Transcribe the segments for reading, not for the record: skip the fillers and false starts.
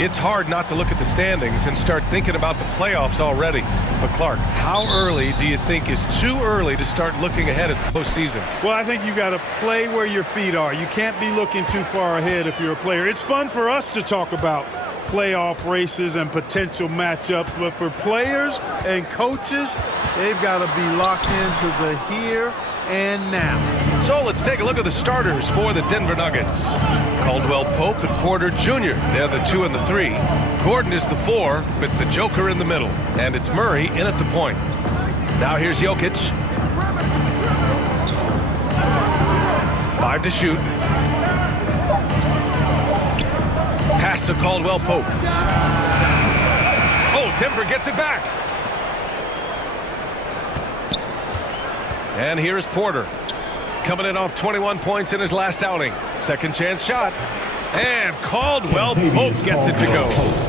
It's hard not to look at the standings and start thinking about the playoffs already. But Clark, how early do you think is too early to start looking ahead at the postseason? Well, I think you got to play where your feet are. You can't be looking too far ahead if you're a player. It's fun for us to talk about playoff races and potential matchups, but for players and coaches, they've got to be locked into the here and now. So let's take a look at the starters for the Denver Nuggets. Caldwell Pope and Porter Jr. They're the 2 and the 3. Gordon is the 4 with the Joker in the middle. And it's Murray in at the point. Now here's Jokic. 5 to shoot. Pass to Caldwell Pope. Oh, Denver gets it back. And here's Porter. Coming in off 21 points in his last outing. Second chance shot. And Caldwell Pope gets it to go.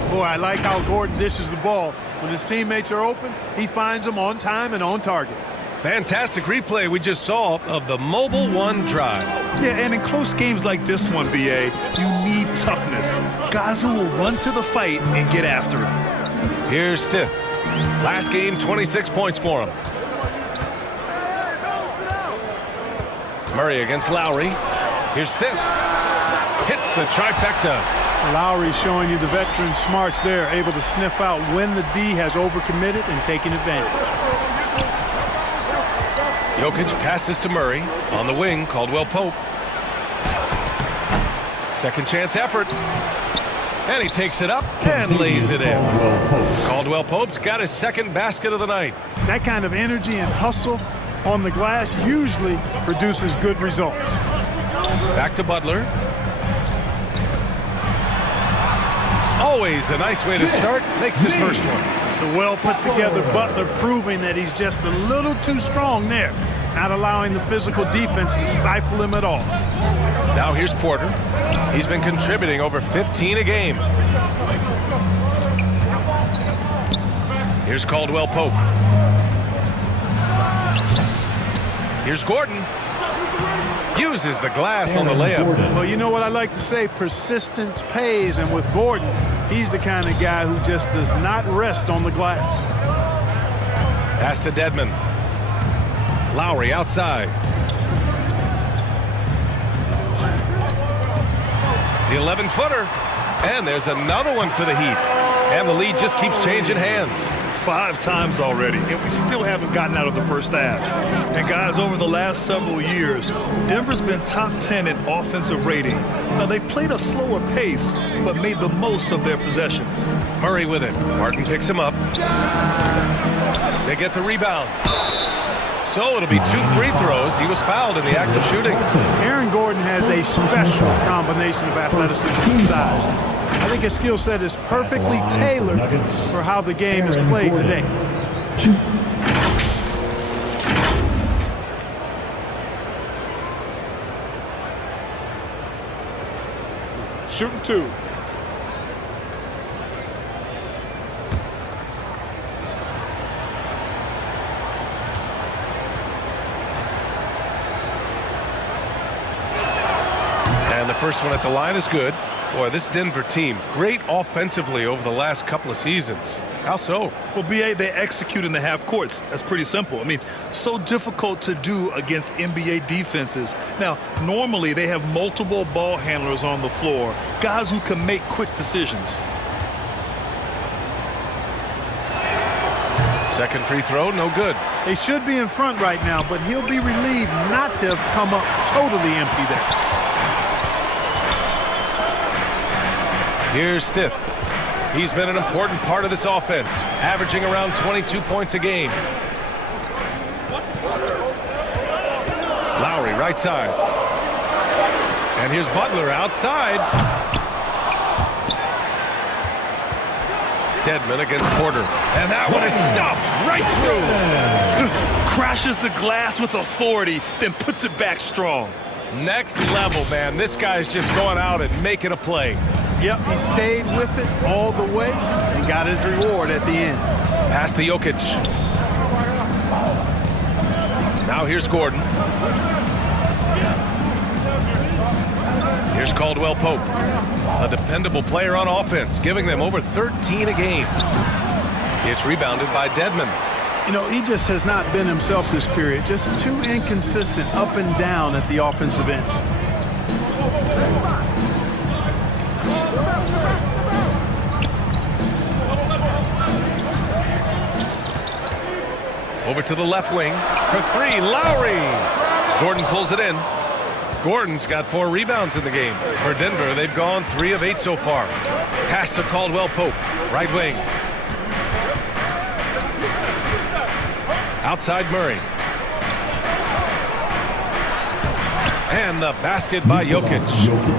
Boy, I like how Gordon dishes the ball. When his teammates are open, he finds them on time and on target. Fantastic replay we just saw of the Mobile One drive. Yeah, and in close games like this one, B.A., you need toughness. Guys who will run to the fight and get after it. Here's Stith. Last game, 26 points for him. Murray against Lowry. Here's Stith. Hits the trifecta. Lowry showing you the veteran smarts there, able to sniff out when the D has overcommitted and taking advantage. Jokic passes to Murray. On the wing, Caldwell Pope. Second chance effort. And he takes it up and lays it in. Caldwell Pope's got his second basket of the night. That kind of energy and hustle on the glass usually produces good results. Back to Butler. Always a nice way to start. Makes his first one. The well-put-together Butler proving that he's just a little too strong there, not allowing the physical defense to stifle him at all. Now here's Porter. He's been contributing over 15 a game. Here's Caldwell Pope. Here's Gordon. Uses the glass on the layup. Well, you know what I like to say? Persistence pays, and with Gordon, he's the kind of guy who just does not rest on the glass. Pass to Dedmon. Lowry outside. The 11-footer. And there's another one for the Heat. And the lead just keeps changing hands. 5 times already, and we still haven't gotten out of the first half. And guys, over the last several years, Denver's been top 10 in offensive rating. Now, they played a slower pace, but made the most of their possessions. Murray with it. Martin picks him up. They get the rebound. So it'll be 2 free throws. He was fouled in the act of shooting. Aaron Gordon has a special combination of athleticism and size. I think his skill set is perfectly tailored for how the game is played today. Shooting 2. And the first one at the line is good. Boy, this Denver team, great offensively over the last couple of seasons. How so? Well, B.A., they execute in the half courts. That's pretty simple. I mean, so difficult to do against NBA defenses. Now, normally they have multiple ball handlers on the floor, guys who can make quick decisions. Second free throw, no good. They should be in front right now, but he'll be relieved not to have come up totally empty there. Here's Stith. He's been an important part of this offense, averaging around 22 points a game. Lowry, right side. And here's Butler outside. Dedmon against Porter. And that one is stuffed right through. Crashes the glass with authority, then puts it back strong. Next level, man. This guy's just going out and making a play. Yep, he stayed with it all the way and got his reward at the end. Pass to Jokic. Now here's Gordon. Here's Caldwell Pope. A dependable player on offense, giving them over 13 a game. It's rebounded by Dedmon. You know, he just has not been himself this period. Just too inconsistent up and down at the offensive end. Over to the left wing for three, Lowry. Gordon pulls it in. Gordon's got 4 rebounds in the game. For Denver, they've gone 3 of 8 so far. Pass to Caldwell Pope, right wing. Outside Murray. And the basket by Jokic.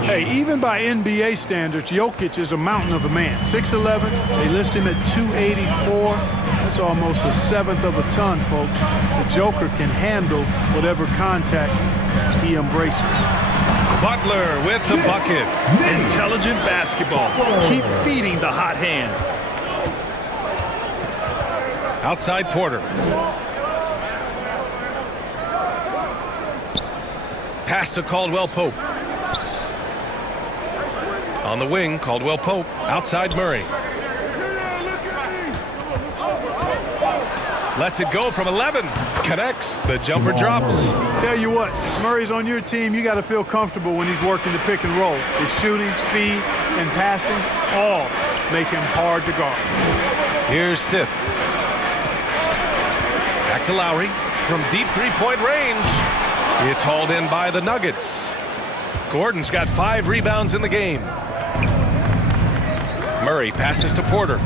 Hey, even by NBA standards, Jokic is a mountain of a man. 6'11", they list him at 284. That's almost a seventh of a ton, folks. The Joker can handle whatever contact he embraces. Butler with the bucket. Intelligent basketball. Keep feeding the hot hand. Outside Porter. Pass to Caldwell Pope. On the wing, Caldwell Pope. Outside Murray. Lets it go from 11. Connects. The jumper drops. Tell you what, Murray's on your team. You got to feel comfortable when he's working the pick and roll. His shooting, speed, and passing all make him hard to guard. Here's Stith. Back to Lowry from deep three-point range. It's hauled in by the Nuggets. Gordon's got 5 rebounds in the game. Murray passes to Porter.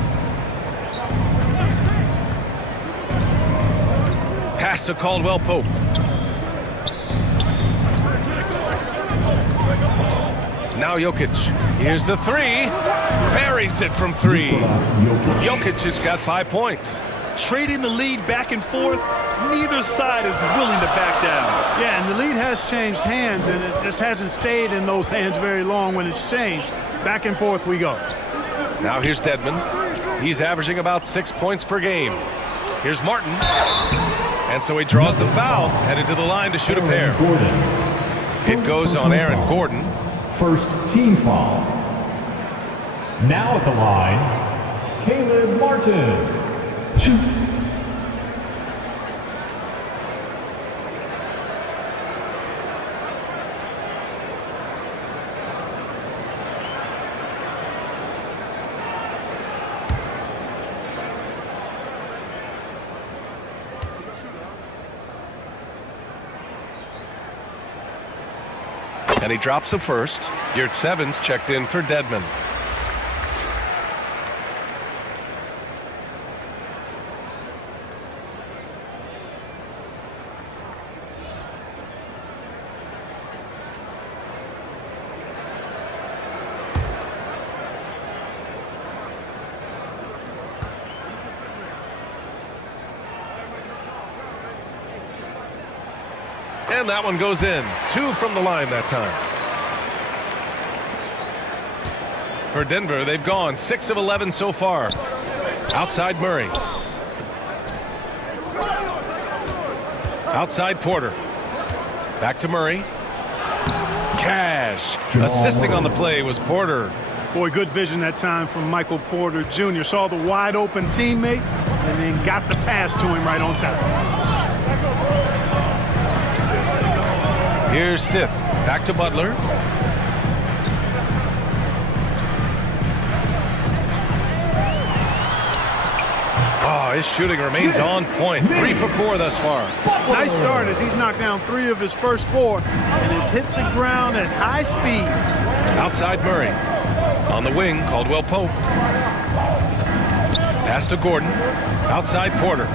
Pass to Caldwell Pope. Now Jokic. Here's the 3. Buries it from 3. Jokic has got 5 points. Trading the lead back and forth, neither side is willing to back down. Yeah, and the lead has changed hands, and it just hasn't stayed in those hands very long when it's changed. Back and forth we go. Now here's Dedmon. He's averaging about 6 points per game. Here's Martin. And so he draws the foul, headed to the line to shoot a pair. It goes on Aaron Gordon. First team foul. Now at the line, Caleb Martin. 2. And he drops the first. Yurt Evans checked in for Dedmon. And that one goes in. 2 from the line that time. For Denver, they've gone 6 of 11 so far. Outside Murray. Outside Porter. Back to Murray. Cash. Assisting on the play was Porter. Boy, good vision that time from Michael Porter Jr. Saw the wide open teammate and then got the pass to him right on time. Here's Stith. Back to Butler. Oh, his shooting remains on point. 3 for 4 thus far. Nice start as he's knocked down 3 of his first 4 and has hit the ground at high speed. Outside Murray. On the wing, Caldwell Pope. Pass to Gordon. Outside Porter.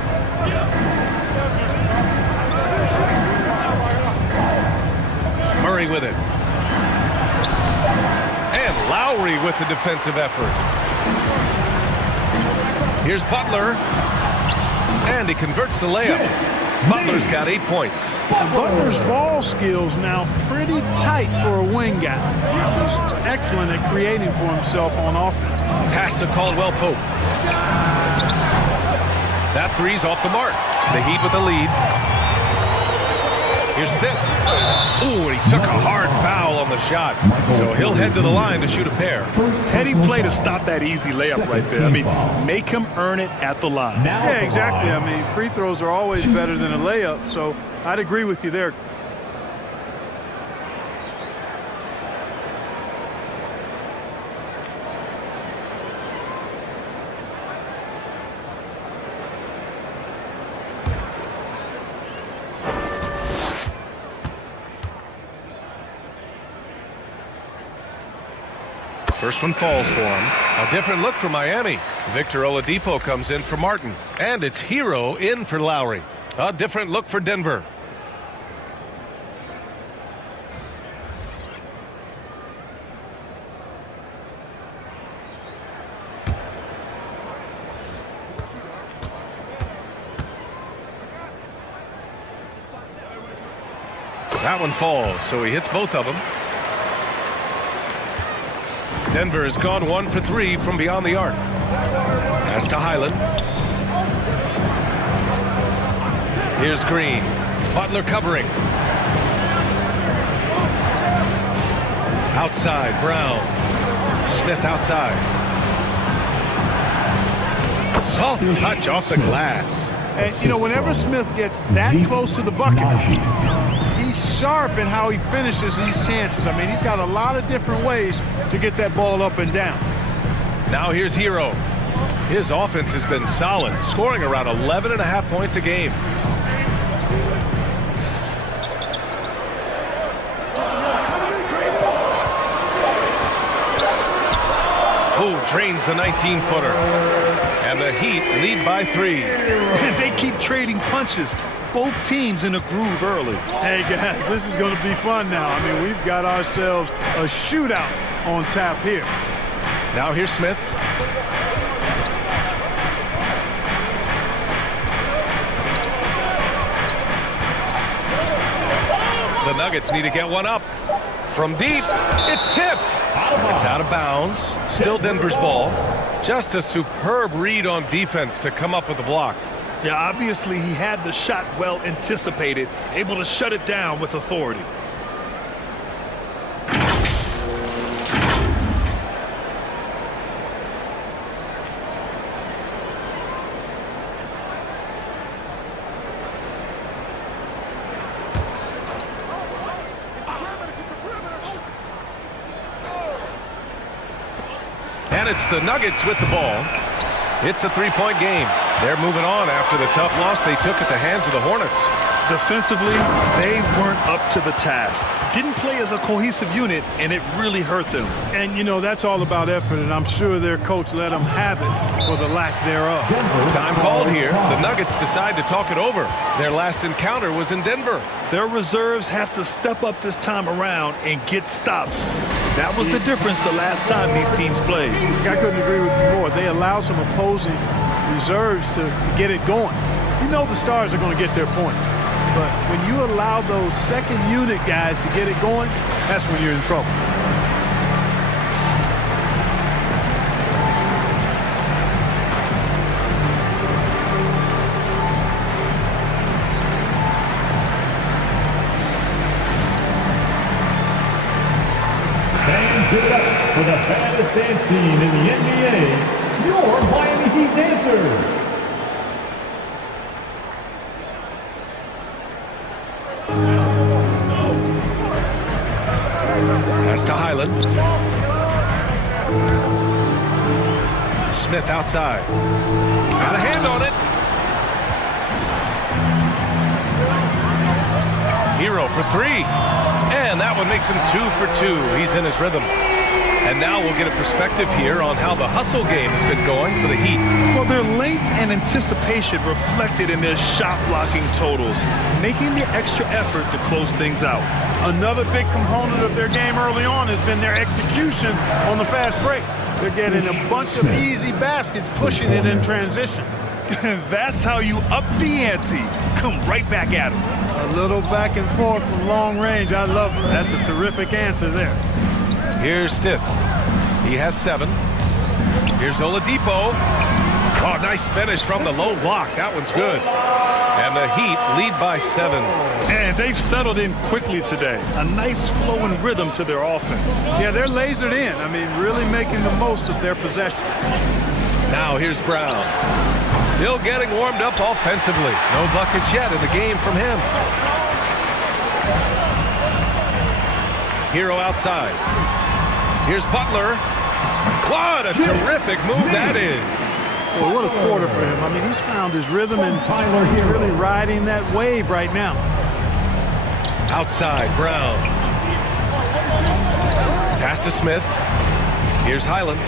Murray with it. And Lowry with the defensive effort. Here's Butler. And he converts the layup. Butler's got 8 points. And Butler's ball skills now pretty tight for a wing guy. He's excellent at creating for himself on offense. Pass to Caldwell Pope. That three's off the mark. The Heat with the lead. Here's Stiff. Ooh, and he took a hard foul on the shot. So he'll head to the line to shoot a pair. Heady play to stop that easy layup right there. I mean, make him earn it at the line. Yeah, exactly. I mean, free throws are always better than a layup, so I'd agree with you there. First one falls for him. A different look for Miami. Victor Oladipo comes in for Martin. And it's Hero in for Lowry. A different look for Denver. That one falls, so he hits both of them. Denver has gone 1 for 3 from beyond the arc. Pass to Highland. Here's Green. Butler covering. Outside, Brown. Smith outside. Soft touch off the glass. And, you know, whenever Smith gets that close to the bucket, he's sharp in how he finishes these chances. I mean, he's got a lot of different ways to get that ball up and down. Now here's Hero. His offense has been solid, scoring around 11.5 points a game. Oh, drains the 19-footer. And the Heat lead by 3. They keep trading punches. Both teams in a groove early. Hey, guys, this is going to be fun now. I mean, we've got ourselves a shootout on tap here. Now here's Smith. The Nuggets need to get one up. From deep, it's tipped. It's out of bounds. Still Denver's ball. Just a superb read on defense to come up with the block. Yeah, obviously he had the shot well anticipated, able to shut it down with authority. And it's the Nuggets with the ball. It's a three-point game. They're moving on after the tough loss they took at the hands of the Hornets. Defensively, they weren't up to the task. Didn't play as a cohesive unit, and it really hurt them. And, you know, that's all about effort, and I'm sure their coach let them have it for the lack thereof. Time called here. The Nuggets decide to talk it over. Their last encounter was in Denver. Their reserves have to step up this time around and get stops. That was the difference the last time these teams played. I couldn't agree with you more. They allow some opposing reserves to get it going. You know the stars are going to get their point. But when you allow those second unit guys to get it going, that's when you're in trouble. Give it up for the baddest dance team in the NBA, your Miami Heat Dancers. Pass to Highland. Smith outside. Got a hand on it. Hero for 3. And that one makes him 2 for 2. He's in his rhythm. And now we'll get a perspective here on how the hustle game has been going for the Heat. Well, their length and anticipation reflected in their shot blocking totals, making the extra effort to close things out. Another big component of their game early on has been their execution on the fast break. They're getting a bunch of easy baskets, pushing it in transition. That's how you up the ante. Come right back at them. A little back and forth from long range. I love it. That's a terrific answer there. Here's Stiff. He has 7. Here's Oladipo. Oh, nice finish from the low block. That one's good. And the Heat lead by 7. And they've settled in quickly today. A nice flow and rhythm to their offense. Yeah, they're lasered in. I mean, really making the most of their possession. Now here's Brown. Still getting warmed up offensively. No buckets yet in the game from him. Hero outside. Here's Butler. What a terrific move that is. Well, what a quarter for him. I mean, he's found his rhythm and he's really riding that wave right now. Outside, Brown. Pass to Smith. Here's Highland.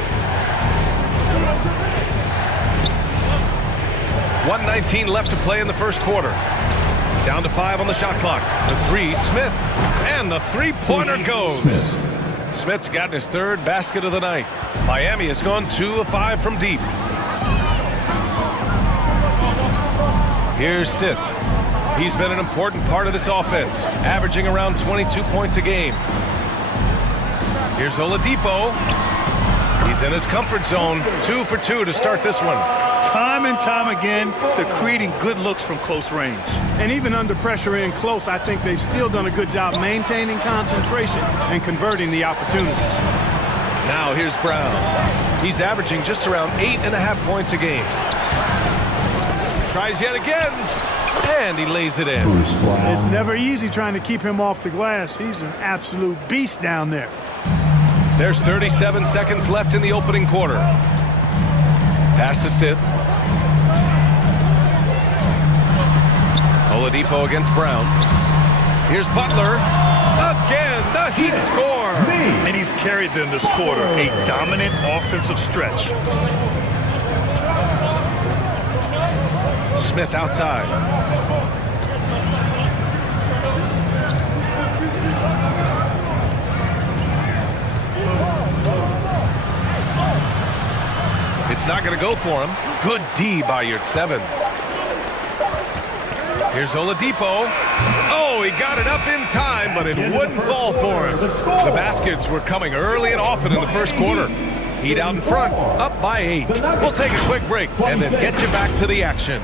1:19 left to play in the first quarter. Down to 5 on the shot clock. The 3, Smith. And the three-pointer goes. Smith's gotten his 3rd basket of the night. Miami has gone 2 of 5 from deep. Here's Stith. He's been an important part of this offense, averaging around 22 points a game. Here's Oladipo. He's in his comfort zone. 2 for 2 to start this one. Time and time again, they're creating good looks from close range. And even under pressure in close, I think they've still done a good job maintaining concentration and converting the opportunities. Now here's Brown. He's averaging just around 8.5 points a game. Tries yet again, and he lays it in. It's never easy trying to keep him off the glass. He's an absolute beast down there. There's 37 seconds left in the opening quarter. Pass to Stith. Oladipo against Brown. Here's Butler. Again, the Heat score. And he's carried them this quarter. A dominant offensive stretch. Smith outside. It's not going to go for him. Good D by Yurtseven. Here's Oladipo. Oh, he got it up in time, but it wouldn't fall for him. The baskets were coming early and often in the first quarter. Heat out in front, up by 8. We'll take a quick break and then get you back to the action.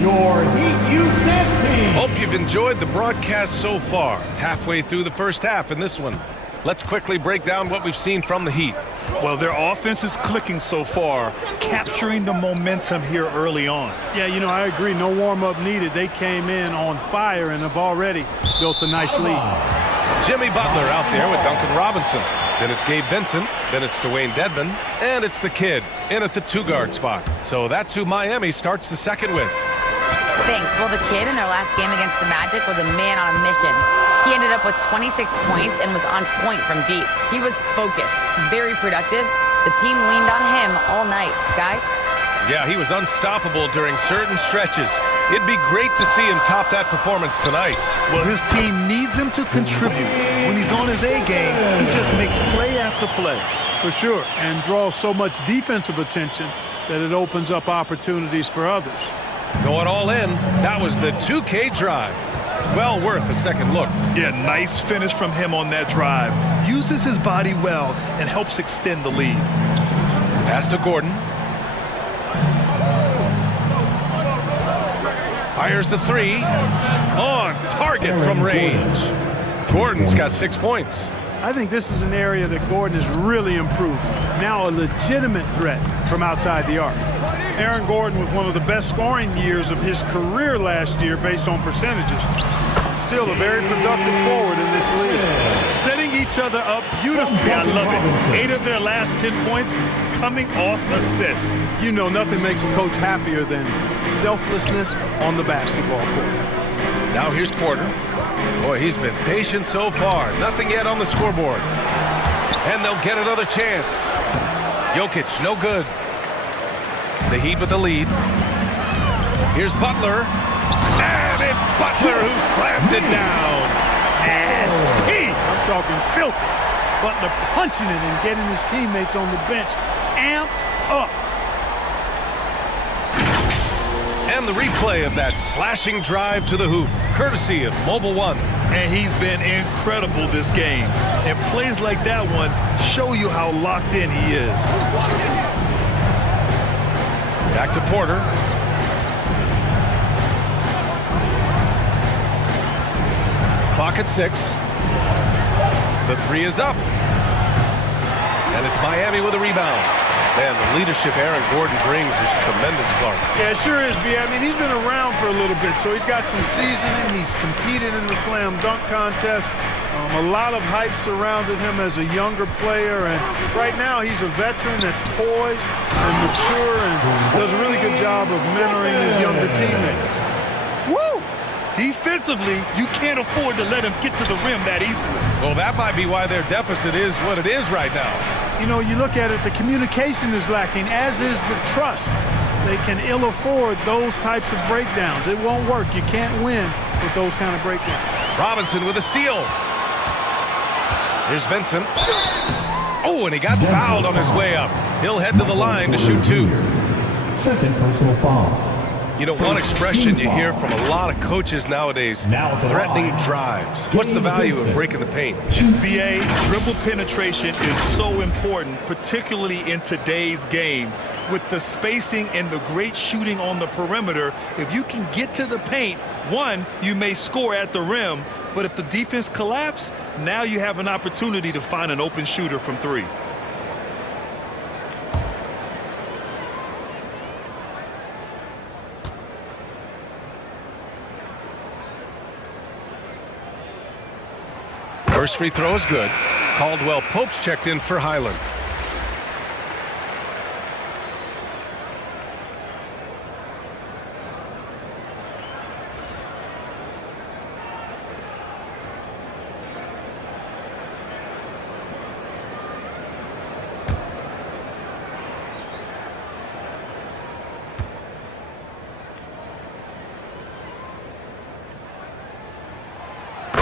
Your Heat Youth Dance Team. Hope you've enjoyed the broadcast so far. Halfway through the first half in this one. Let's quickly break down what we've seen from the Heat. Well, their offense is clicking so far, capturing the momentum here early on. Yeah, you know, I agree. No warm-up needed. They came in on fire and have already built a nice lead. Jimmy Butler out there with Duncan Robinson. Then it's Gabe Vincent. Then it's Dwayne Dedmon. And it's the kid in at the 2-guard spot. So that's who Miami starts the second with. Thanks. Well, the kid in their last game against the Magic was a man on a mission. He ended up with 26 points and was on point from deep. He was focused, very productive. The team leaned on him all night. Guys? Yeah, he was unstoppable during certain stretches. It'd be great to see him top that performance tonight. Well, his team needs him to contribute. When he's on his A game, he just makes play after play. For sure, and draws so much defensive attention that it opens up opportunities for others. Going all in, that was the 2K drive. Well worth a second look. Yeah, nice finish from him on that drive. Uses his body well and helps extend the lead. Pass to Gordon. Fires the 3. On target from range. Gordon's got 6 points. I think this is an area that Gordon has really improved. Now a legitimate threat from outside the arc. Aaron Gordon was one of the best scoring years of his career last year based on percentages. Still a very productive forward in this league. Setting each other up beautifully. I love it. 8 of their last 10 points coming off assists. You know, nothing makes a coach happier than selflessness on the basketball court. Now here's Porter. Boy, he's been patient so far. Nothing yet on the scoreboard. And they'll get another chance. Jokic, no good. The Heat with the lead. Here's Butler. And and it's Butler who slams it down. Nasty. I'm talking filthy. Butler punching it and getting his teammates on the bench amped up. And the replay of that slashing drive to the hoop, courtesy of Mobile One. And he's been incredible this game. And plays like that one show you how locked in he is. Back to Porter. Clock at 6. The three is up. And it's Miami with a rebound. Man, the leadership Aaron Gordon brings is tremendous, Clark. Yeah, it sure is, B. I mean, he's been around for a little bit, so he's got some seasoning. He's competed in the slam dunk contest. A lot of hype surrounded him as a younger player, and right now he's a veteran that's poised and mature and does a really good job of mentoring his younger teammates. Woo! Defensively, you can't afford to let him get to the rim that easily. Well, that might be why their deficit is what it is right now. You know, you look at it, the communication is lacking, as is the trust. They can ill afford those types of breakdowns. It won't work. You can't win with those kind of breakdowns. Robinson with a steal. Here's Vincent. Oh, and he got fouled on his way up. He'll head to the line to shoot 2. Second personal foul. You know, one expression you hear from a lot of coaches nowadays, threatening drives. What's the value of breaking the paint? BA, dribble penetration is so important, particularly in today's game. With the spacing and the great shooting on the perimeter, if you can get to the paint, one, you may score at the rim, but if the defense collapses, now you have an opportunity to find an open shooter from 3. First free throw is good. Caldwell Pope's checked in for Highland.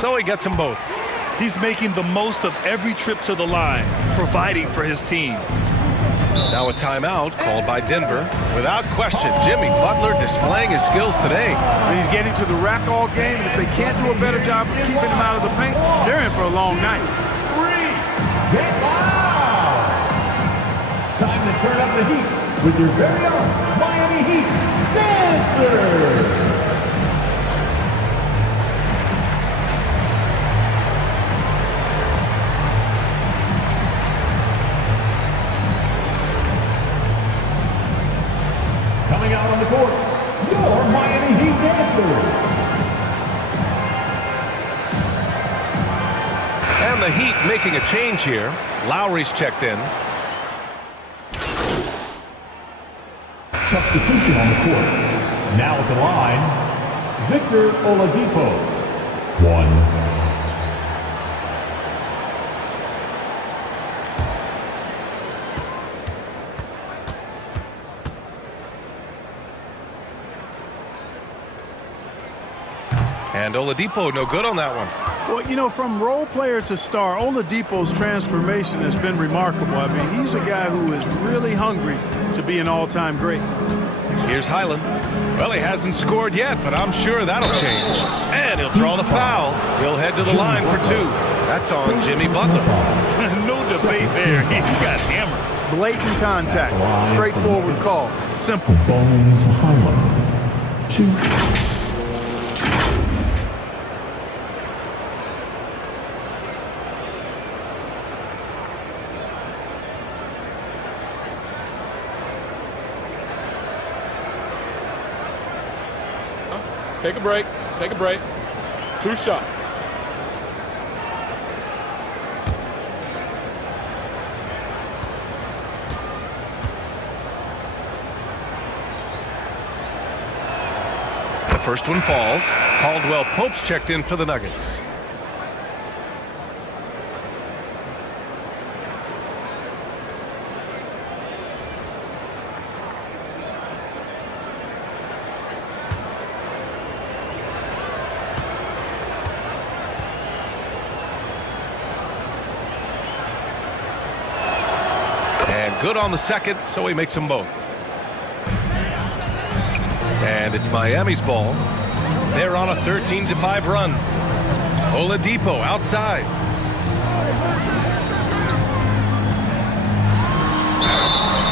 So he gets them both. He's making the most of every trip to the line, providing for his team. Now a timeout called by Denver. Without question, Jimmy Butler displaying his skills today. He's getting to the rack all game, and if they can't do a better job of keeping him out of the paint, they're in for a long night. Get loud! Time to turn up the heat with your very own Miami Heat Dancer! Coming out on the court, your Miami Heat Dancer. And the Heat making a change here. Lowry's checked in. Substitution on the court. Now at the line, Victor Oladipo. 1. And Oladipo no good on that one. Well, you know, from role player to star, Oladipo's transformation has been remarkable. I mean, he's a guy who is really hungry to be an all-time great. Here's Highland. Well, he hasn't scored yet, but I'm sure that'll change. And he'll draw the foul. He'll head to the line for 2. That's on Jimmy Butler. No debate there. He got hammered. Blatant contact. Straightforward call. Simple. Bones Highland. 2. Take a break. Take a break. 2 shots. The first one falls. Caldwell Pope's checked in for the Nuggets. good on the second, so he makes them both. And it's Miami's ball. They're on a 13-5 run. Oladipo outside.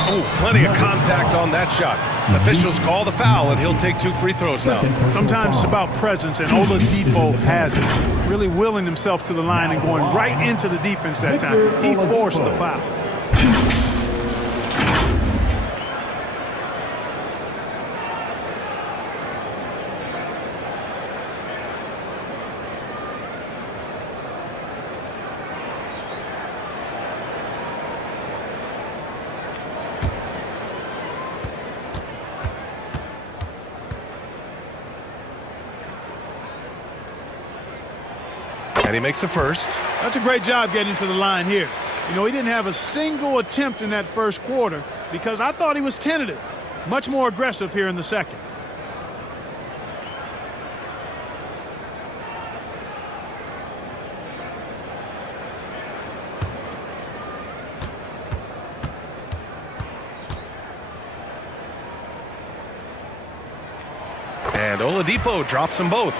Oh, plenty of contact on that shot. Officials call the foul, and he'll take 2 free throws now. Sometimes it's about presence, and Oladipo has it. Really willing himself to the line and going right into the defense that time. He forced the foul. And he makes the first. That's a great job getting to the line here. You know, he didn't have a single attempt in that first quarter because I thought he was tentative. Much more aggressive here in the second. And Oladipo drops them both.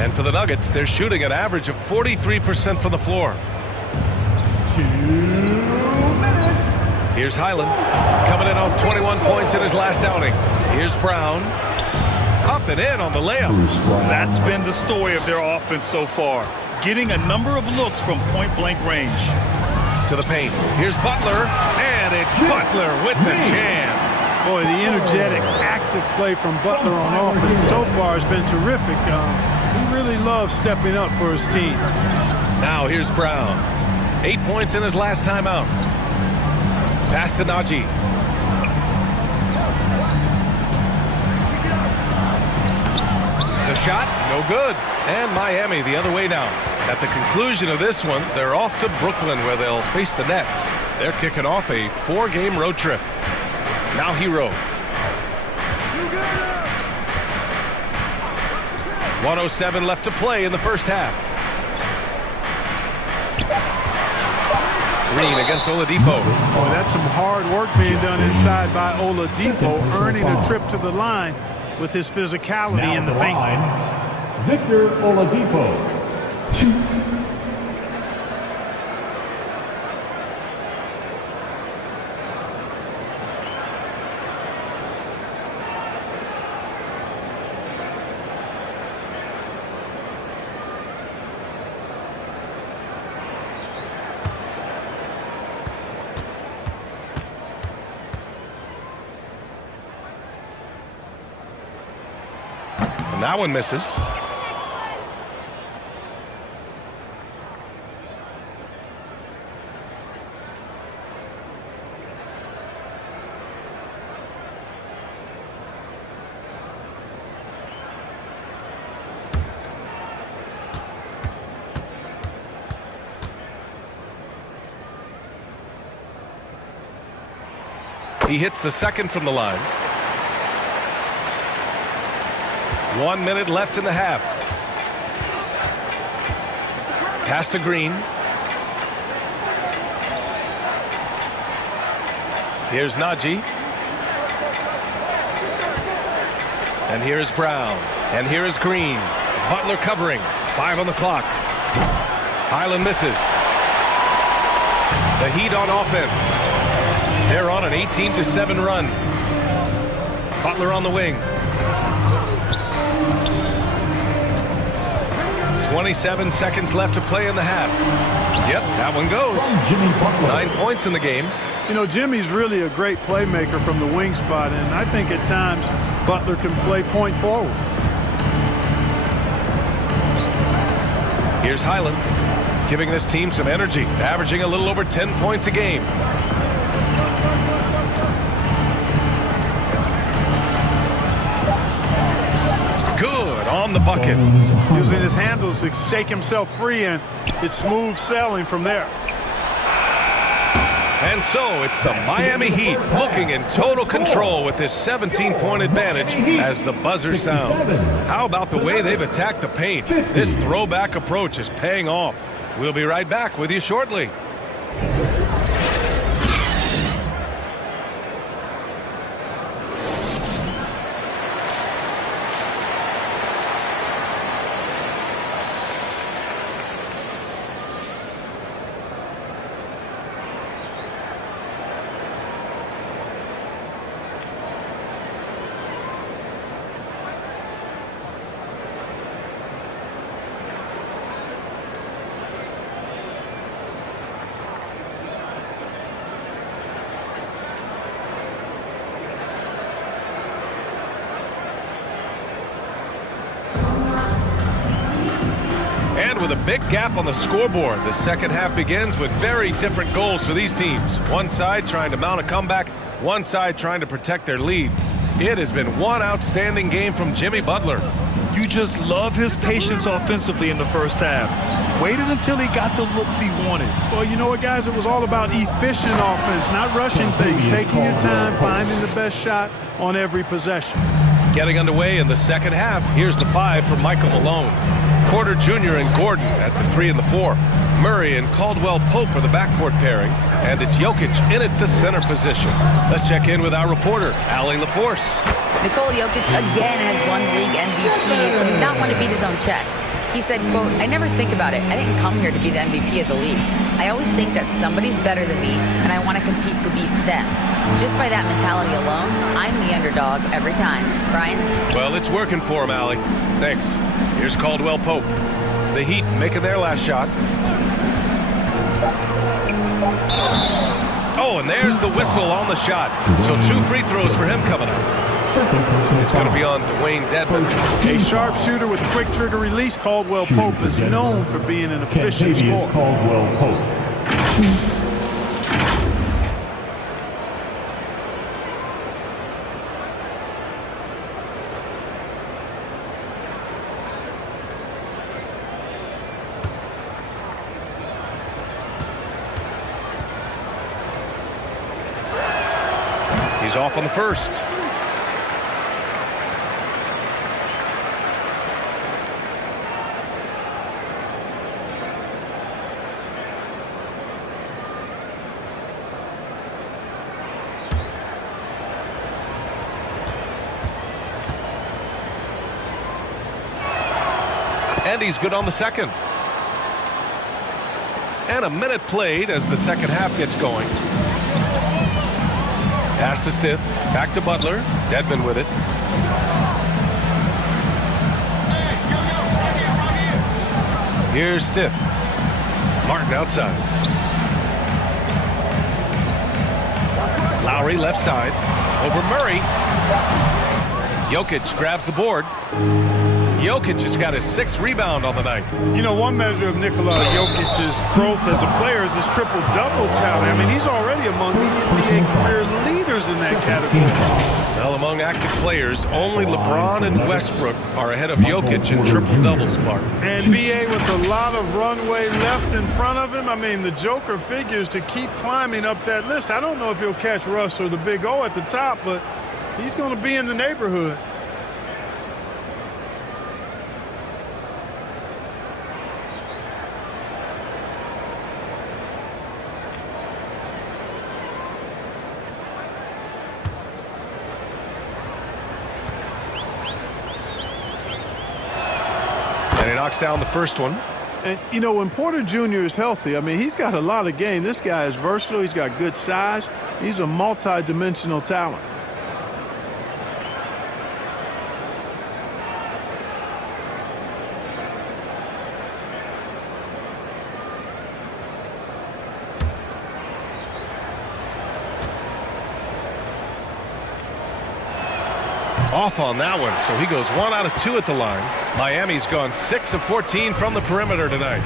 And for the Nuggets, they're shooting an average of 43% from the floor. 2 minutes. Here's Highland, coming in off 21 points in his last outing. Here's Brown, up and in on the layup. That's been the story of their offense so far, getting a number of looks from point-blank range. To the paint. Here's Butler, and it's Butler with the jam. Boy, the energetic, active play from Butler on offense so far has been terrific. He really loves stepping up for his team. Now here's Brown. 8 points in his last time out. Pass to Najee. The shot, no good. And Miami the other way now. At the conclusion of this one, they're off to Brooklyn where they'll face the Nets. They're kicking off a 4-game road trip. Now Hero. 1:07 left to play in the first half. Green against Oladipo. Boy, that's some hard work being done inside by Oladipo, earning a trip to the line with his physicality Now in the paint. line, Victor Oladipo. 2. And that one misses. He hits the second from the line. 1 minute left in the half. Pass to Green. Here's Najee. And here's Brown. And here is Green. Butler covering. 5 on the clock. Highland misses. The Heat on offense. They're on an 18-7 run. Butler on the wing. 27 seconds left to play in the half. Yep, that one goes. 9 points in the game. You know, Jimmy's really a great playmaker from the wing spot, and I think at times Butler can play point forward. Here's Highland, giving this team some energy, averaging a little over 10 points a game. Good on the bucket. Using his handles to shake himself free, and it's smooth sailing from there. And so it's the Miami Heat looking in total control with this 17-point advantage as the buzzer sounds. How about the way they've attacked the paint? This throwback approach is paying off. We'll be right back with you shortly. And with a big gap on the scoreboard, the second half begins with very different goals for these teams. One side trying to mount a comeback, one side trying to protect their lead. It has been one outstanding game from Jimmy Butler. You just love his patience offensively in the first half. Waited until he got the looks he wanted. Well, you know what, guys? It was all about efficient offense, not rushing things, taking your time, finding the best shot on every possession. Getting underway in the second half, here's the 5 for Michael Malone. Porter Jr. and Gordon at the 3 and the 4. Murray and Caldwell-Pope are the backcourt pairing, and it's Jokic in at the center position. Let's check in with our reporter, Allie LaForce. Nikola Jokic again has won league MVP, but he's not one to beat his own chest. He said, quote, "I never think about it. I didn't come here to be the MVP of the league. I always think that somebody's better than me, and I want to compete to beat them. Just by that mentality alone, I'm the underdog every time." Brian? Well, it's working for him, Allie. Thanks. Here's Caldwell-Pope. The Heat making their last shot. Oh, and there's the whistle on the shot. So 2 free throws for him coming up. It's going to be on Dwayne Dedmon. A sharpshooter with a quick trigger release. Caldwell-Pope is known for being an efficient scorer. Caldwell-Pope. He's off on the first. And he's good on the second. And a minute played as the second half gets going. Pass to Stiff, back to Butler. Dedmon with it. Here's Stiff. Martin outside. Lowry left side. Over Murray. Jokic grabs the board. Jokic has got his 6th rebound on the night. You know, one measure of Nikola Jokic's growth as a player is his triple-double tally. I mean, he's already among the NBA career leaders in that category. Well, among active players, only LeBron and Westbrook are ahead of Jokic in triple-doubles, Clark. And BA with a lot of runway left in front of him. I mean, the Joker figures to keep climbing up that list. I don't know if he'll catch Russ or the Big O at the top, but he's going to be in the neighborhood. And he knocks down the first one. And, you know, when Porter Jr. is healthy, I mean, he's got a lot of game. This guy is versatile. He's got good size. He's a multi-dimensional talent. Off on that one, so he goes 1 out of 2 at the line. Miami's gone 6 of 14 from the perimeter tonight.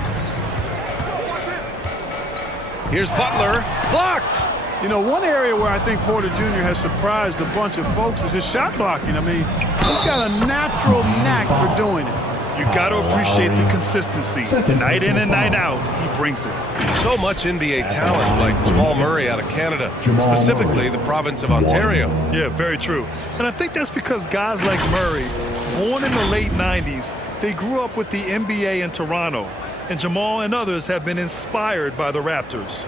Here's Butler, blocked. You know, one area where I think Porter Jr. has surprised a bunch of folks is his shot blocking. I mean, he's got a natural knack for doing it. You got to appreciate the consistency. Night in and night out, he brings it. So much NBA talent like Jamal Murray out of Canada, specifically the province of Ontario. Yeah, very true. And I think that's because guys like Murray, born in the late 90s, they grew up with the NBA in Toronto. And Jamal and others have been inspired by the Raptors.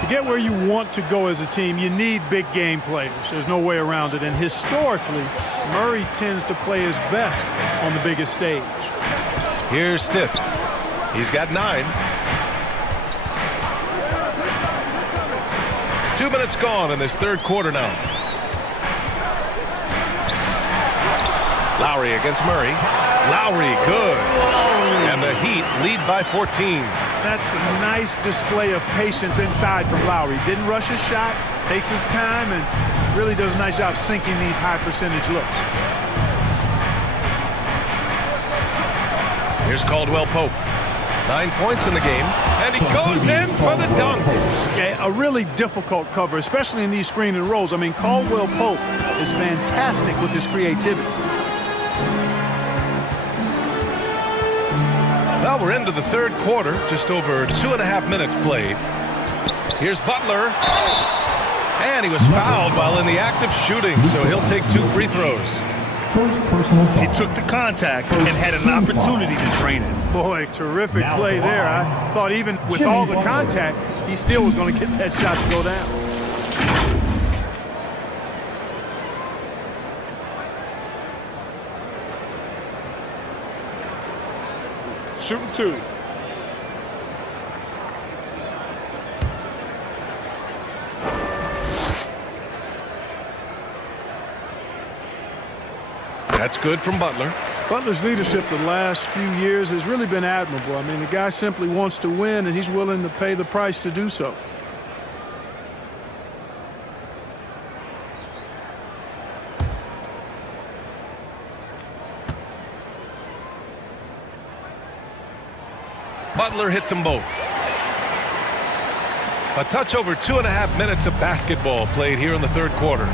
To get where you want to go as a team, you need big game players. There's no way around it. And historically, Murray tends to play his best on the biggest stage. Here's Stiff. He's got 9. 2 minutes gone in this third quarter now. Lowry against Murray. Lowry, good. And the Heat lead by 14. That's a nice display of patience inside from Lowry. Didn't rush his shot, takes his time, and really does a nice job sinking these high percentage looks. Here's Caldwell Pope. 9 points in the game, and he goes in for the dunk. Yeah, a really difficult cover, especially in these screen and rolls. I mean, Caldwell Pope is fantastic with his creativity. Well, we're into the third quarter, just over 2.5 minutes played. Here's Butler, and he was fouled while in the act of shooting, so he'll take 2 free throws. First personal foul. He took the contact and had an opportunity to drain it. Boy, terrific play there. I thought even with all the contact, he still was going to get that shot to go down. Shooting 2. That's good from Butler. Butler's leadership the last few years has really been admirable. I mean, the guy simply wants to win, and he's willing to pay the price to do so. Butler hits them both. A touch over 2.5 minutes of basketball played here in the third quarter.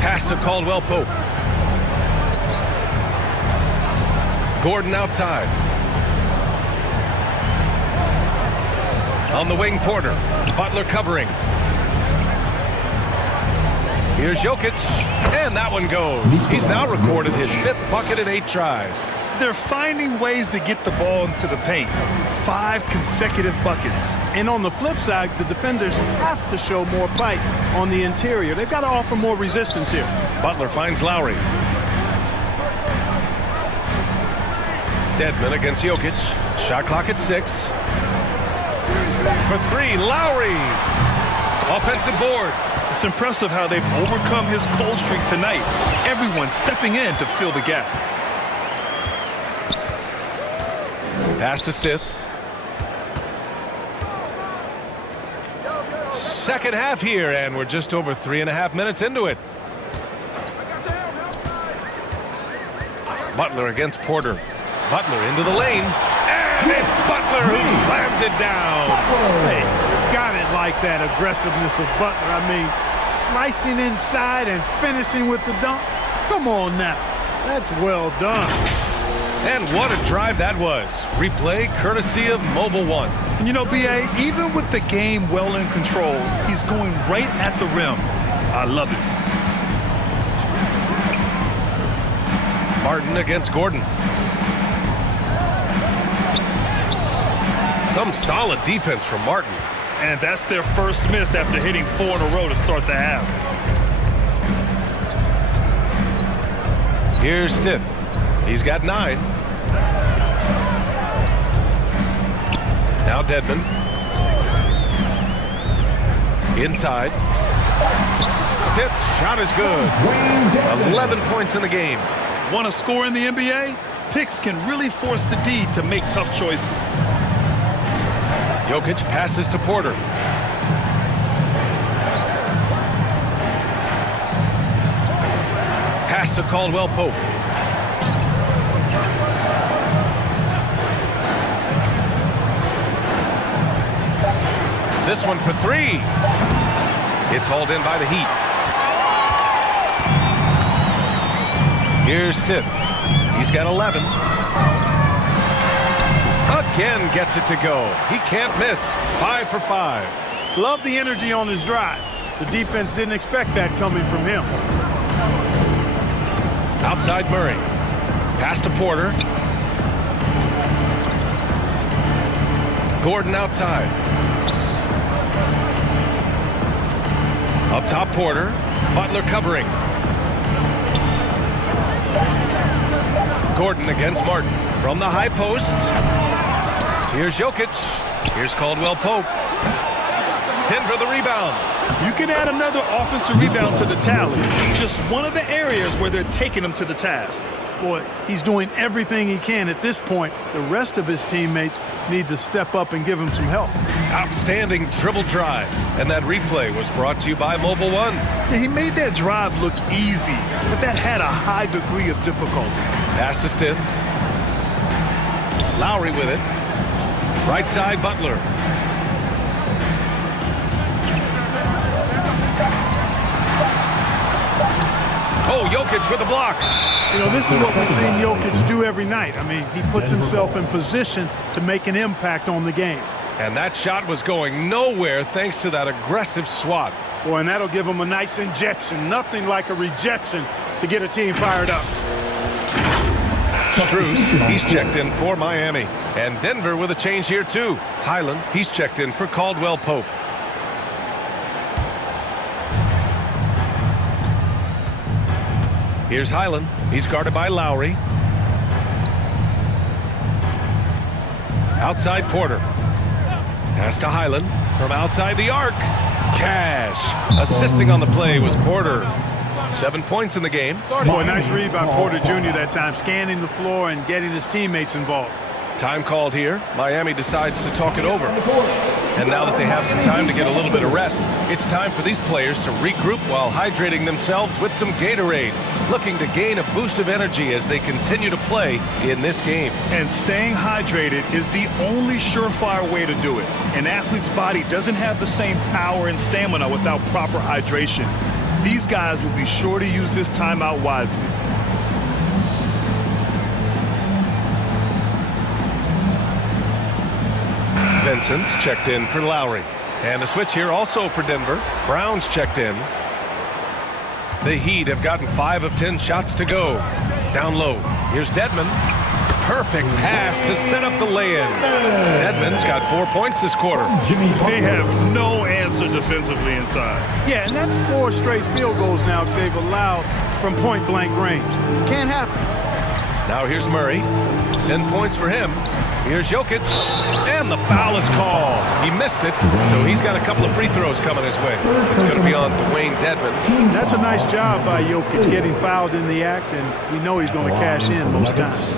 Pass to Caldwell Pope. Gordon outside. On the wing, Porter. Butler covering. Here's Jokic, and that one goes. He's now recorded his 5th bucket in 8 tries. They're finding ways to get the ball into the paint. 5 consecutive buckets. And on the flip side, the defenders have to show more fight on the interior. They've got to offer more resistance here. Butler finds Lowry. Dedmon against Jokic. Shot clock at 6. For 3, Lowry. Offensive board. It's impressive how they've overcome his cold streak tonight. Everyone stepping in to fill the gap. Pass to Stith. Second half here, and we're just over 3.5 minutes into it. Butler against Porter. Butler into the lane, and it's Butler who slams it down. Hey, got it like that aggressiveness of Butler. I mean, slicing inside and finishing with the dunk. Come on now. That's well done. And what a drive that was. Replay courtesy of Mobile One. And you know, B.A., even with the game well in control, he's going right at the rim. I love it. Martin against Gordon. Some solid defense from Martin. And that's their first miss after hitting 4 in a row to start the half. Here's Stith. He's got 9. Now Dedmon. Inside. Stith's shot is good. 11 points in the game. Want to score in the NBA? Picks can really force the D to make tough choices. Jokic passes to Porter. Pass to Caldwell Pope. This one for 3. It's hauled in by the Heat. Here's Stith. He's got 11. Again gets it to go. He can't miss. 5 for 5. Love the energy on his drive. The defense didn't expect that coming from him. Outside Murray. Pass to Porter. Gordon outside. Up top, Porter. Butler covering. Gordon against Martin. From the high post. Here's Jokic. Here's Caldwell Pope. Denver Denver the rebound. You can add another offensive rebound to the tally. Just one of the areas where they're taking him to the task. Boy, he's doing everything he can at this point. The rest of his teammates need to step up and give him some help. Outstanding dribble drive. And that replay was brought to you by Mobile One. Yeah, he made that drive look easy, but that had a high degree of difficulty. Pass to Stiff. Lowry with it. Right side, Butler. Oh, Jokic with the block. You know, this is what we've seen Jokic do every night. I mean, he puts himself in position to make an impact on the game. And that shot was going nowhere thanks to that aggressive swat. Boy, and that'll give him a nice injection. Nothing like a rejection to get a team fired up. Strus, he's checked in for Miami. And Denver with a change here, too. Highland, he's checked in for Caldwell Pope. Here's Highland. He's guarded by Lowry. Outside Porter. Pass to Highland from outside the arc. Cash. Assisting on the play was Porter. 7 points in the game. Boy, nice read by Porter Jr. that time, scanning the floor and getting his teammates involved. Time called here. Miami decides to talk it over. And now that they have some time to get a little bit of rest, it's time for these players to regroup while hydrating themselves with some Gatorade, looking to gain a boost of energy as they continue to play in this game. And staying hydrated is the only surefire way to do it. An athlete's body doesn't have the same power and stamina without proper hydration. These guys will be sure to use this timeout wisely. Vincent's checked in for Lowry. And a switch here also for Denver. Brown's checked in. The Heat have gotten 5 of 10 shots to go. Down low. Here's Dedmon. Perfect pass to set up the lay-in. Dedmon's got 4 points this quarter. They have no answer defensively inside. Yeah, and that's 4 straight field goals now they've allowed from point-blank range. Can't happen. Now here's Murray. 10 points for him. Here's Jokic. And the foul is called. He missed it, so he's got a couple of free throws coming his way. It's going to be on Dwayne Dedmon. That's a nice job by Jokic getting fouled in the act, and we know he's going to cash in most times.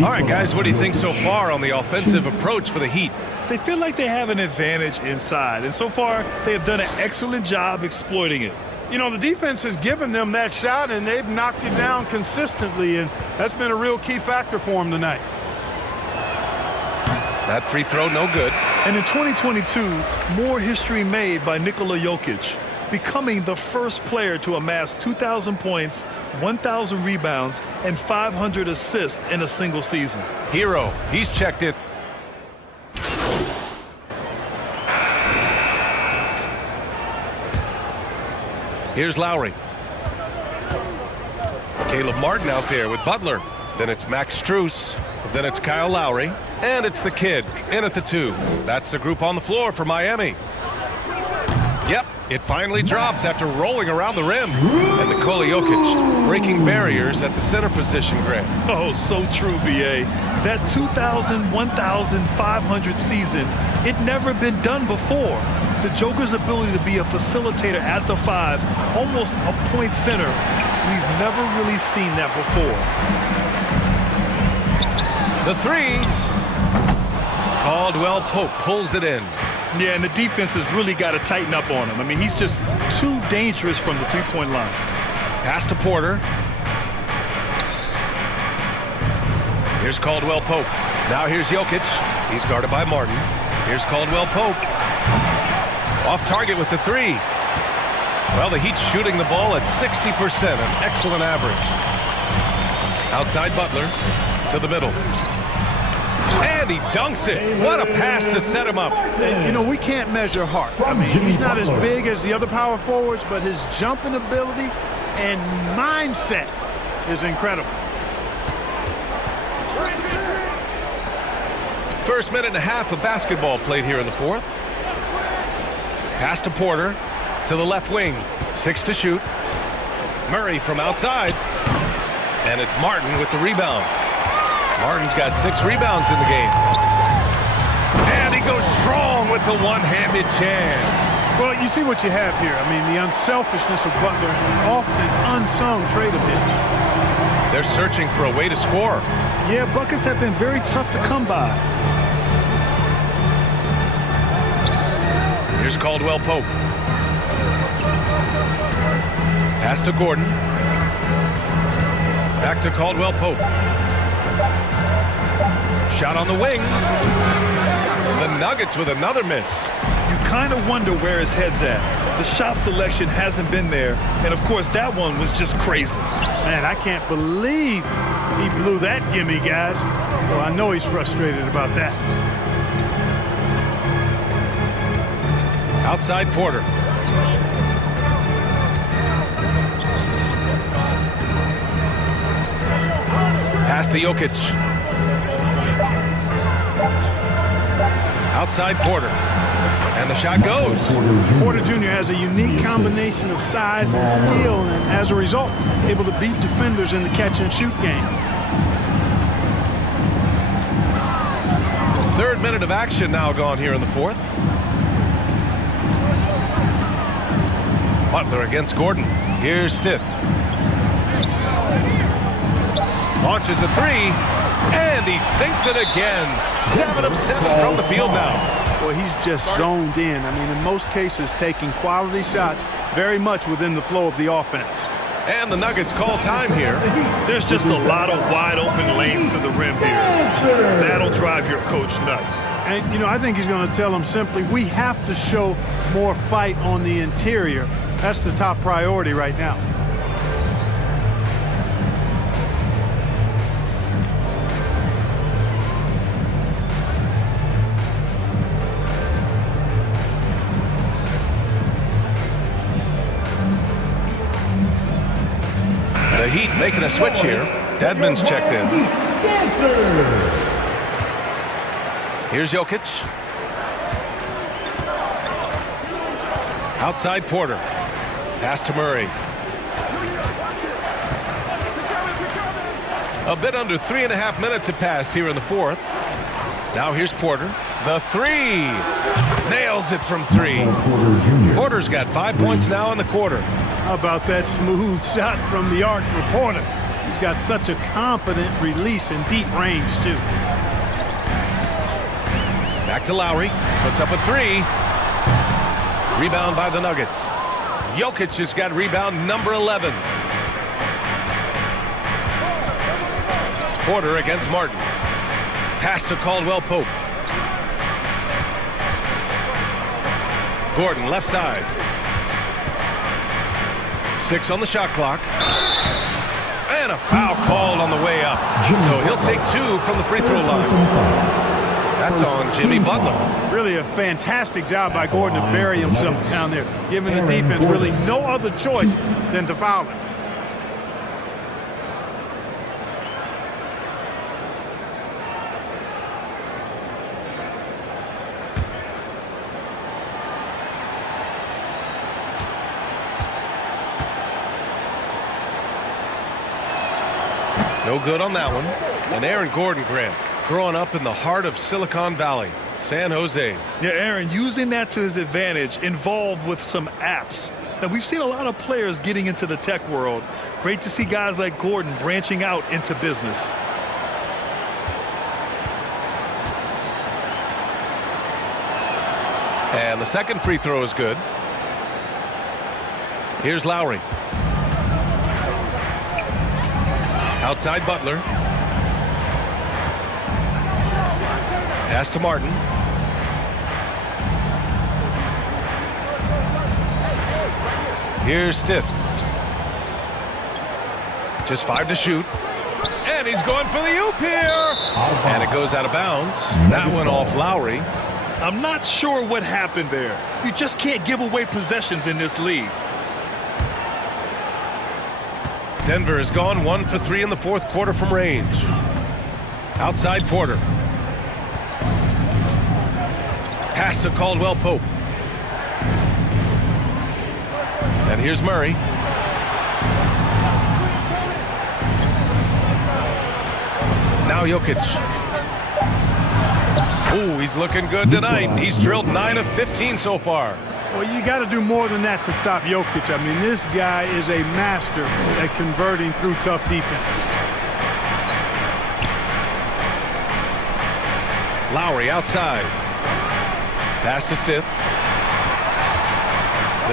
All right, guys, what do you think so far on the offensive approach for the Heat? They feel like they have an advantage inside, and so far they have done an excellent job exploiting it. You know, the defense has given them that shot, and they've knocked it down consistently, and that's been a real key factor for them tonight. That free throw, no good. And in 2022, more history made by Nikola Jokic, becoming the first player to amass 2,000 points, 1,000 rebounds, and 500 assists in a single season. Hero, he's checked in. Here's Lowry. Caleb Martin out there with Butler. Then it's Max Strus. Then it's Kyle Lowry. And it's the kid in at the 2. That's the group on the floor for Miami. Yep, it finally drops after rolling around the rim. And Nikola Jokic breaking barriers at the center position, Grant. Oh, so true, B.A. That 2,000, 1,500 season, it never been done before. The Joker's ability to be a facilitator at the 5, almost a point center, we've never really seen that before. The 3. Caldwell Pope pulls it in. Yeah, and the defense has really got to tighten up on him. I mean, he's just too dangerous from the three-point line. Pass to Porter. Here's Caldwell Pope. Now here's Jokic. He's guarded by Martin. Here's Caldwell Pope. Off target with the 3. Well, the Heat's shooting the ball at 60%, an excellent average. Outside Butler to the middle. And he dunks it. What a pass to set him up. You know, we can't measure heart. I mean, he's not as big as the other power forwards, but his jumping ability and mindset is incredible. First minute and a half of basketball played here in the 4th. Pass to Porter to the left wing. 6 to shoot. Murray from outside. And it's Martin with the rebound. Martin's got 6 rebounds in the game. And he goes strong with the one-handed jam. Well, you see what you have here. I mean, the unselfishness of Butler, an often unsung trait of his. They're searching for a way to score. Yeah, buckets have been very tough to come by. Here's Caldwell Pope. Pass to Gordon. Back to Caldwell Pope. Shot on the wing. The Nuggets with another miss. You kind of wonder where his head's at. The shot selection hasn't been there. And, of course, that one was just crazy. Man, I can't believe he blew that gimme, guys. Well, I know he's frustrated about that. Outside Porter. Pass to Jokic. Outside Porter. And the shot goes. Porter Jr. has a unique combination of size and skill, and as a result, able to beat defenders in the catch-and-shoot game. Third minute of action now gone here in the fourth. Butler against Gordon. Here's Stith. Launches a three, and he sinks it again. 7 of 7 from the field now. Well, he's just zoned in. I mean, in most cases, taking quality shots very much within the flow of the offense. And the Nuggets call time here. There's just a lot of wide open lanes to the rim here. That'll drive your coach nuts. And, you know, I think he's going to tell them simply, we have to show more fight on the interior. That's the top priority right now. The Heat making a switch here. Dedmon's checked in. Here's Jokic. Outside Porter. Pass to Murray. A bit under 3.5 minutes have passed here in the fourth. Now here's Porter. The three. Nails it from three. Porter's got 5 points now in the quarter. How about that smooth shot from the arc for Porter? He's got such a confident release and deep range, too. Back to Lowry. Puts up a three. Rebound by the Nuggets. Jokic has got rebound number 11. Porter against Martin. Pass to Caldwell Pope. Gordon left side. 6 on the shot clock. And a foul called on the way up. So he'll take 2 from the free throw line. That's on Jimmy Butler. Really a fantastic job by Gordon to bury himself down there, giving the defense really no other choice than to foul him. No good on that one. And Aaron Gordon, Grant, growing up in the heart of Silicon Valley, San Jose. Yeah, Aaron, using that to his advantage, involved with some apps. Now, we've seen a lot of players getting into the tech world. Great to see guys like Gordon branching out into business. And the second free throw is good. Here's Lowry. Outside Butler. Pass to Martin. Here's Stith. Just 5 to shoot. And he's going for the oop here. And it goes out of bounds. That one off Lowry. I'm not sure what happened there. You just can't give away possessions in this league. Denver has gone 1 for 3 in the fourth quarter from range. Outside Porter. Pass to Caldwell Pope. And here's Murray. Now Jokic. Ooh, he's looking good tonight. He's drilled 9 of 15 so far. Well, you got to do more than that to stop Jokic. I mean, this guy is a master at converting through tough defense. Lowry outside. Pass to Stith.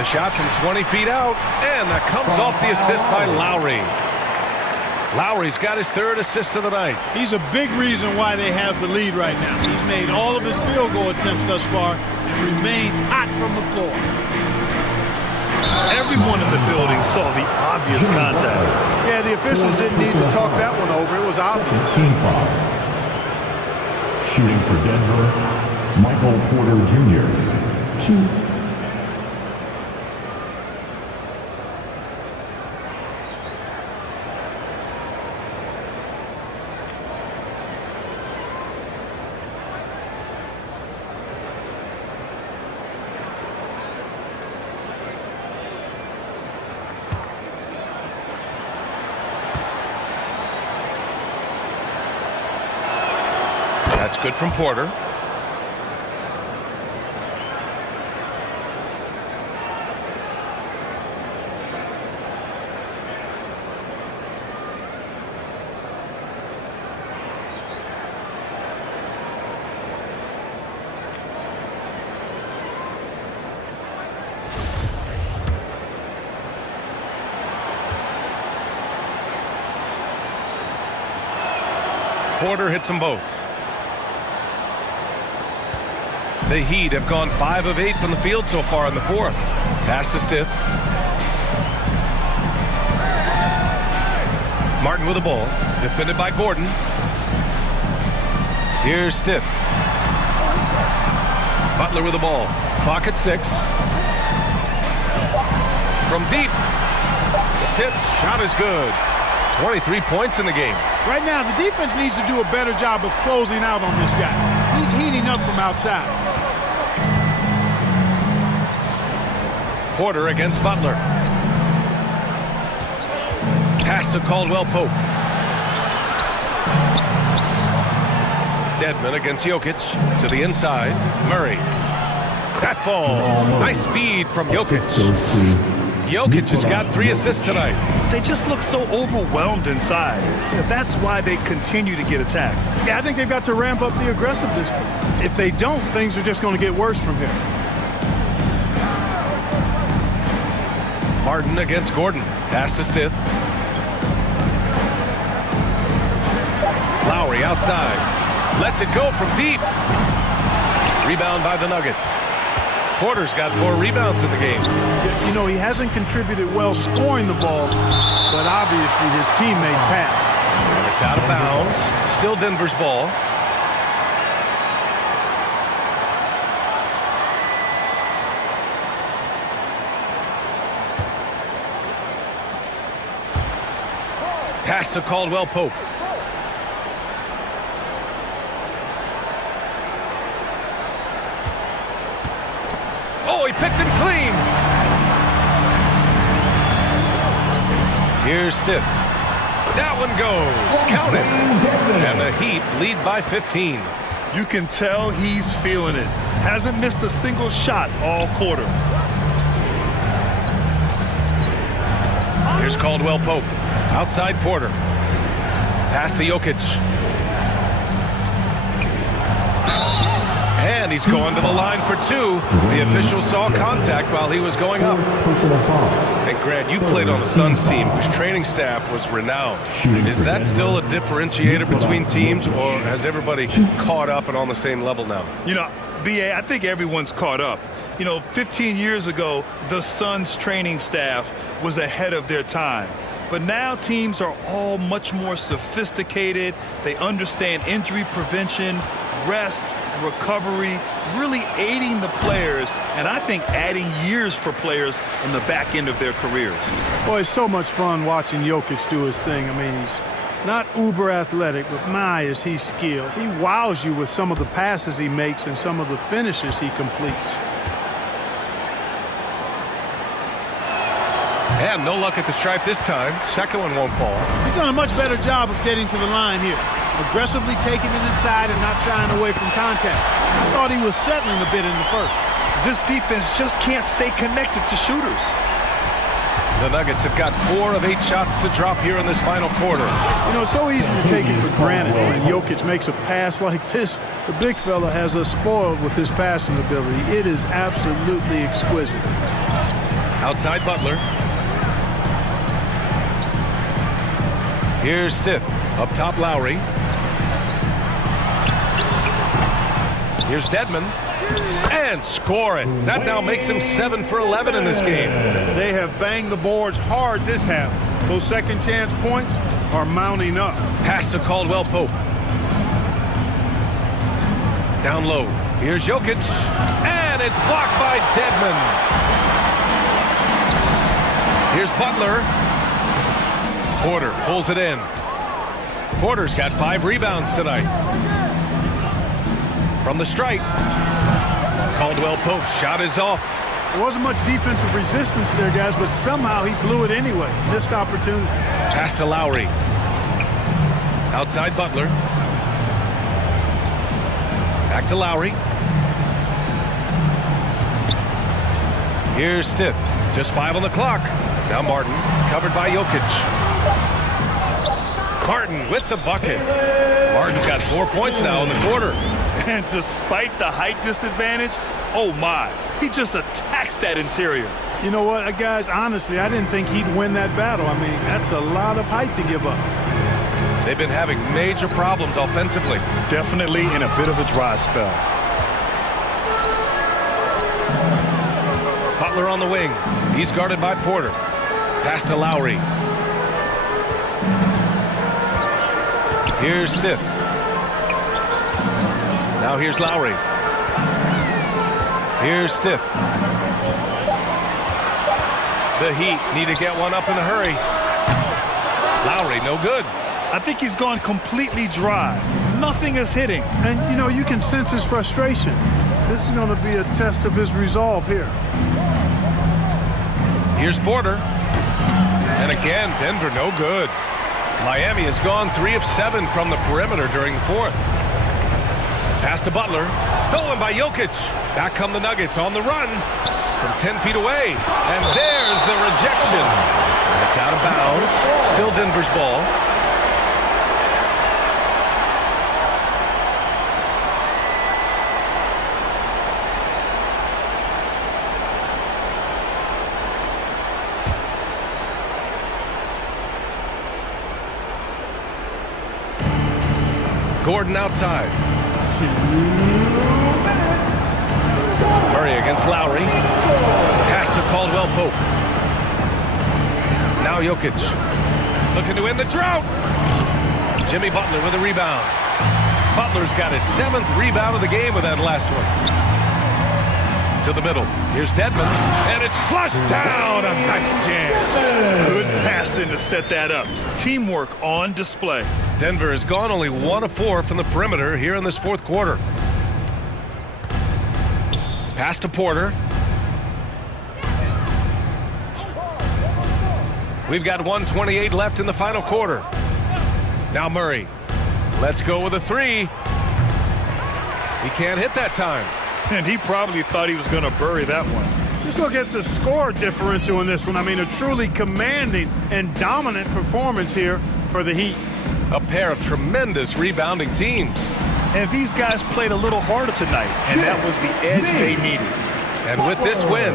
The shot from 20 feet out, and that comes off the assist by Lowry. Lowry's got his third assist of the night. He's a big reason why they have the lead right now. He's made all of his field goal attempts thus far and remains hot from the floor. Everyone in the building saw the obvious contact. Yeah, the officials didn't need to talk that one over. It was obvious. Team foul. Shooting for Denver, Michael Porter Jr. 2. That's good from Porter. Porter hits them both. The Heat have gone 5 of 8 from the field so far in the fourth. Pass to Stith. Martin with the ball. Defended by Gordon. Here's Stith. Butler with the ball. Clock at 6. From deep. Stith's shot is good. 23 points in the game. Right now, the defense needs to do a better job of closing out on this guy. He's heating up from outside. Porter against Butler. Pass to Caldwell Pope. Dedmon against Jokic. To the inside. Murray. That falls. Nice feed from Jokic. Jokic has got 3 assists tonight. They just look so overwhelmed inside. That's why they continue to get attacked. Yeah, I think they've got to ramp up the aggressiveness. If they don't, things are just going to get worse from here. Martin against Gordon. Pass to Stith. Lowry outside. Lets it go from deep. Rebound by the Nuggets. Porter's got 4 rebounds in the game. You know, he hasn't contributed well scoring the ball, but obviously his teammates have. And it's out of bounds. Still Denver's ball. Pass to Caldwell Pope. Oh, he picked him clean. Here's Stith. That one goes. Count it. And the Heat lead by 15. You can tell he's feeling it. Hasn't missed a single shot all quarter. Here's Caldwell Pope. Outside Porter. Pass to Jokic. And he's going to the line for 2. The official saw contact while he was going up. And Grant, you played on the Suns team whose training staff was renowned. Is that still a differentiator between teams, or has everybody caught up and on the same level now? You know, B.A., I think everyone's caught up. You know, 15 years ago, the Suns training staff was ahead of their time. But now teams are all much more sophisticated. They understand injury prevention, rest, recovery, really aiding the players, and I think adding years for players in the back end of their careers. Boy, it's so much fun watching Jokic do his thing. I mean, he's not uber athletic, but my, is he skilled. He wows you with some of the passes he makes and some of the finishes he completes. And no luck at the stripe this time. Second one won't fall. He's done a much better job of getting to the line here. Aggressively taking it inside and not shying away from contact. I thought he was settling a bit in the first. This defense just can't stay connected to shooters. The Nuggets have got 4 of 8 shots to drop here in this final quarter. You know, it's so easy to take it for granted when Jokic makes a pass like this. The big fella has us spoiled with his passing ability. It is absolutely exquisite. Outside Butler. Here's Stith. Up top Lowry. Here's Dedmon. And score it. That now makes him 7 for 11 in this game. They have banged the boards hard this half. Those second chance points are mounting up. Pass to Caldwell Pope. Down low. Here's Jokic. And it's blocked by Dedmon. Here's Butler. Porter pulls it in. Porter's got 5 rebounds tonight. From the stripe. Caldwell Pope's shot is off. There wasn't much defensive resistance there, guys, but somehow he blew it anyway. Missed opportunity. Pass to Lowry. Outside Butler. Back to Lowry. Here's Stith. Just 5 on the clock. Now Martin, covered by Jokic. Martin with the bucket. Martin's got 4 points now in the quarter. And despite the height disadvantage, oh my, he just attacks that interior. You know what, guys, honestly, I didn't think he'd win that battle. I mean, that's a lot of height to give up. They've been having major problems offensively. Definitely in a bit of a dry spell. Butler on the wing. He's guarded by Porter. Pass to Lowry. Here's Stith. Now here's Lowry. Here's Stith. The Heat need to get one up in a hurry. Lowry, no good. I think he's gone completely dry. Nothing is hitting. And, you know, you can sense his frustration. This is going to be a test of his resolve here. Here's Porter. And again, Denver, no good. Miami has gone 3 of 7 from the perimeter during the 4th. Pass to Butler. Stolen by Jokic. Back come the Nuggets on the run from 10 feet away. And there's the rejection. It's out of bounds. Still Denver's ball. Gordon outside. 2 minutes. Murray against Lowry. Pass to Caldwell Pope. Now Jokic. Looking to end the drought. Jimmy Butler with a rebound. Butler's got his 7th rebound of the game with that last one. To the middle. Here's Dedmon. And it's flushed down. A nice jam. Good passing to set that up. Teamwork on display. Denver has gone only 1 of 4 from the perimeter here in this 4th quarter. Pass to Porter. We've got 1:28 left in the final quarter. Now Murray. Let's go with a 3. He can't hit that time. And he probably thought he was going to bury that one. Just look at the score differential in this one. I mean, a truly commanding and dominant performance here for the Heat. A pair of tremendous rebounding teams. And these guys played a little harder tonight, and that was the edge they needed. And with this win,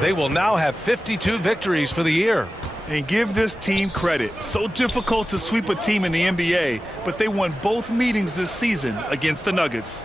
they will now have 52 victories for the year. And give this team credit. So difficult to sweep a team in the NBA, but they won both meetings this season against the Nuggets.